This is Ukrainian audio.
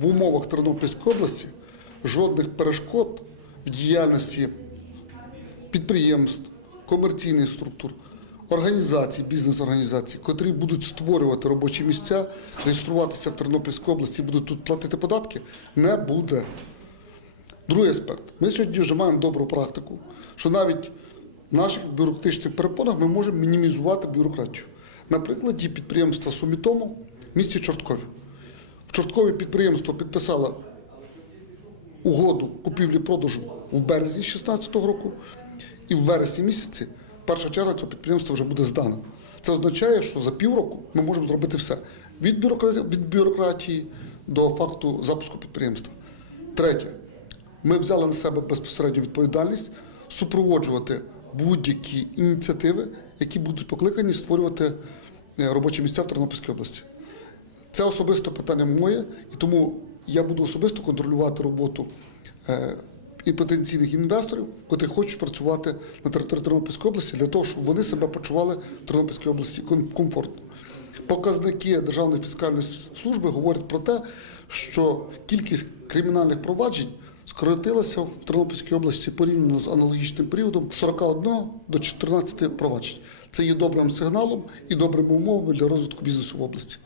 в умовах Тернопільської області жодних перешкод в діяльності підприємств, комерційних структур, організацій, бізнес-організацій, котрі будуть створювати робочі місця, реєструватися в Тернопільській області і будуть тут платити податки, не буде. Другий аспект. Ми сьогодні вже маємо добру практику, що навіть в наших бюрократичних перепонах ми можемо мінімізувати бюрократію. На прикладі підприємства Сумітомо в місті Чорткові. В Чорткові підприємство підписало угоду купівлі-продажу у березні 2016 року, і в вересні місяці перша черга цього підприємства вже буде здана. Це означає, що за півроку ми можемо зробити все від бюрократії, від бюрократії до факту запуску підприємства. Третє, ми взяли на себе безпосередню відповідальність супроводжувати будь-які ініціативи, які будуть покликані створювати е, робочі місця в Тернопільській області. Це особисто питання моє, і тому я буду особисто контролювати роботу е, і потенційних інвесторів, котрі хочуть працювати на території Тернопільської області для того, щоб вони себе почували в Тернопільській області комфортно. Показники Державної фіскальної служби говорять про те, що кількість кримінальних проваджень скоротилася в Тернопільській області порівняно з аналогічним періодом з 41 до 14 проваджень. Це є добрим сигналом і добрими умовами для розвитку бізнесу в області.